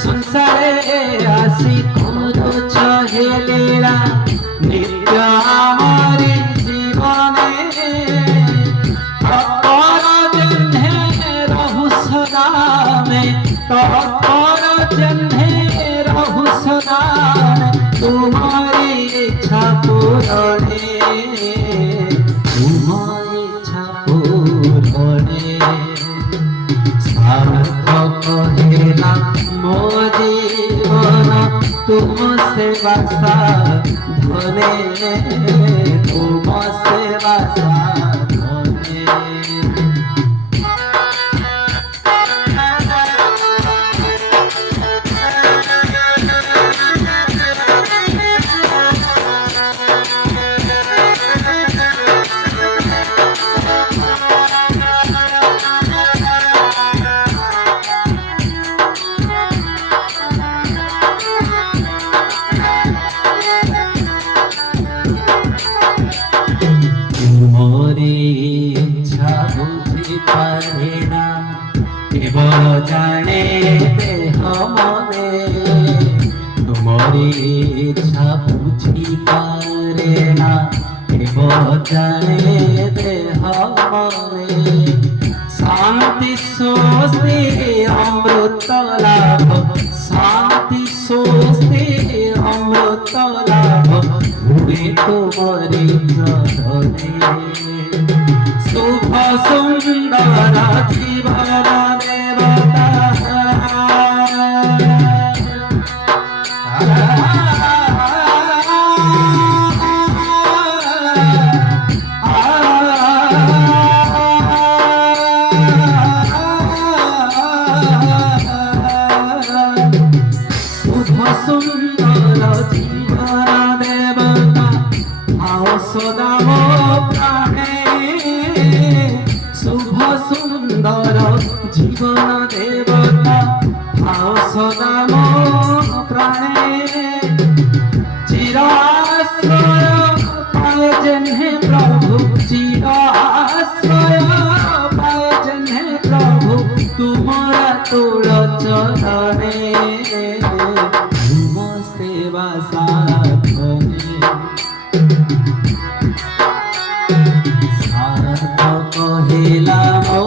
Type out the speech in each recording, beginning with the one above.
সংসারে আসি করছ হে লীলা নিত্য আমার জীবনে তৎপর জন্যে রহু সদামে তৎপর জন্যে রহু সদামে তোমারি ইচ্ছা পূরণে তোমার ইচ্ছা পূরণে সার্থক হেলা মো জীবন তুম সেবা সাধনে তুম সেবা সাধনে ইচ্ছা বুঝি পারে না কেবল জানে দেহ মনে তোমারি ইচ্ছা বুঝি পারে না কেবল জানে দেহ মনে শান্তি স্বস্তি অমৃত লাভ শান্তি স্বস্তি অমৃত লাভ ভুলে তোমারি চরণে শুভ সুন্দর জীবন দেবতা শুভ সুন্দর জীবন দেবতা আও সদা মো প্রাণে শুভ সুন্দর জীবন দেবতা আও সদা মো প্রাণে চিরাশ্রয় পায় জন্হে প্রভু চিরাশ্রয় পায় জন্হে প্রভু তুমরা তোর চরণে তুম সেবা সাধনে সার্থক হেলা মো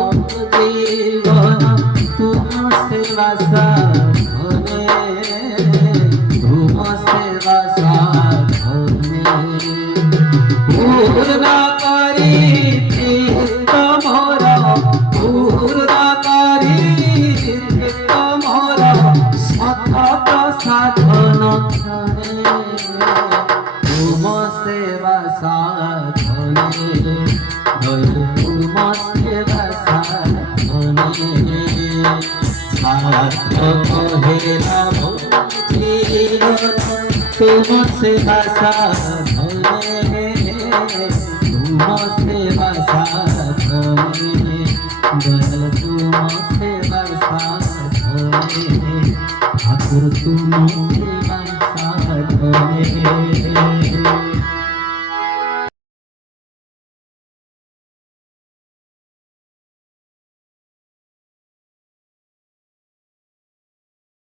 জীবন তুম সেবা সাধনে তুম সেবা সাধনে পূর্ণকারী চিত্ত মোর পূর্ণকারী চিত্ত মোর সতত সাধন তুম সেবা সাধনে তুম সেবা সাধনে সার্থক হেলা মো জীবন তুম সেবা সাধনে তুম সেবা সাধনে দয়াল তুম সেবা সাধনে ঠাকুর তুম সেবা সাধনে